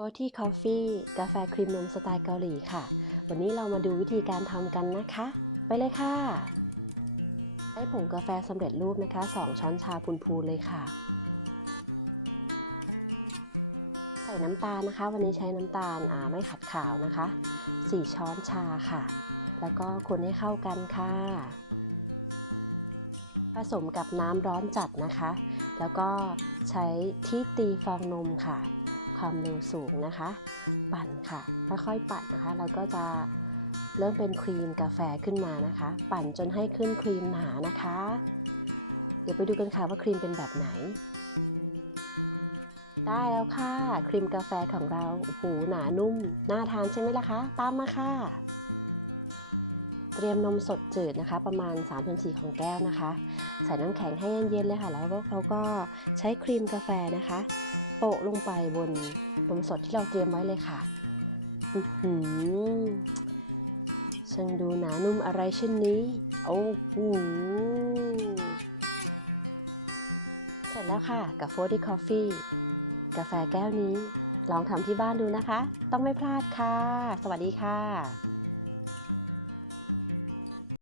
40 Coffee กาแฟครีมนมสไตล์เกาหลีค่ะ วันนี้เรามาดูวิธีการทำกันนะคะ ไปเลยค่ะ ใช้ผงกาแฟสำเร็จรูปนะคะ 2 ช้อนชาพูนๆเลยค่ะ ใส่น้ำตาลนะคะ วันนี้ใช้น้ำตาลอ่าไม่ขัดขาวนะคะ 4 ช้อนชาค่ะ แล้วก็คนให้เข้ากันค่ะ ผสมกับน้ำร้อนจัดนะคะ แล้วก็ใช้ที่ตีฟองนมค่ะ ความเร็วสูงนะคะ ปั่นค่ะ ค่อยๆปั่นนะคะแล้วก็จะเริ่มเป็นครีมกาแฟขึ้นมานะคะ ปั่นจนให้ขึ้นครีมหนานะคะ เดี๋ยวไปดูกันค่ะว่าครีมเป็นแบบไหน ได้แล้วค่ะ ครีมกาแฟของเราโอ้โหหนานุ่ม น่าทานใช่ไหมล่ะคะ ตามมาค่ะ เตรียมนมสดจืดนะคะ ประมาณ 3-4 ของแก้วนะคะ ใส่น้ำแข็งให้เย็นๆเลยค่ะ แล้วก็เราก็ใช้ครีมกาแฟนะคะ โปะลงไปบนนมสดที่เราเตรียมไว้เลยค่ะอือหือช่างดูหนานุ่มอะไรเช่นนี้ โอ้โห เสร็จแล้วค่ะกับ40 Coffee กาแฟแก้วนี้ ลองทำที่บ้านดูนะคะ ต้องไม่พลาดค่ะ สวัสดีค่ะ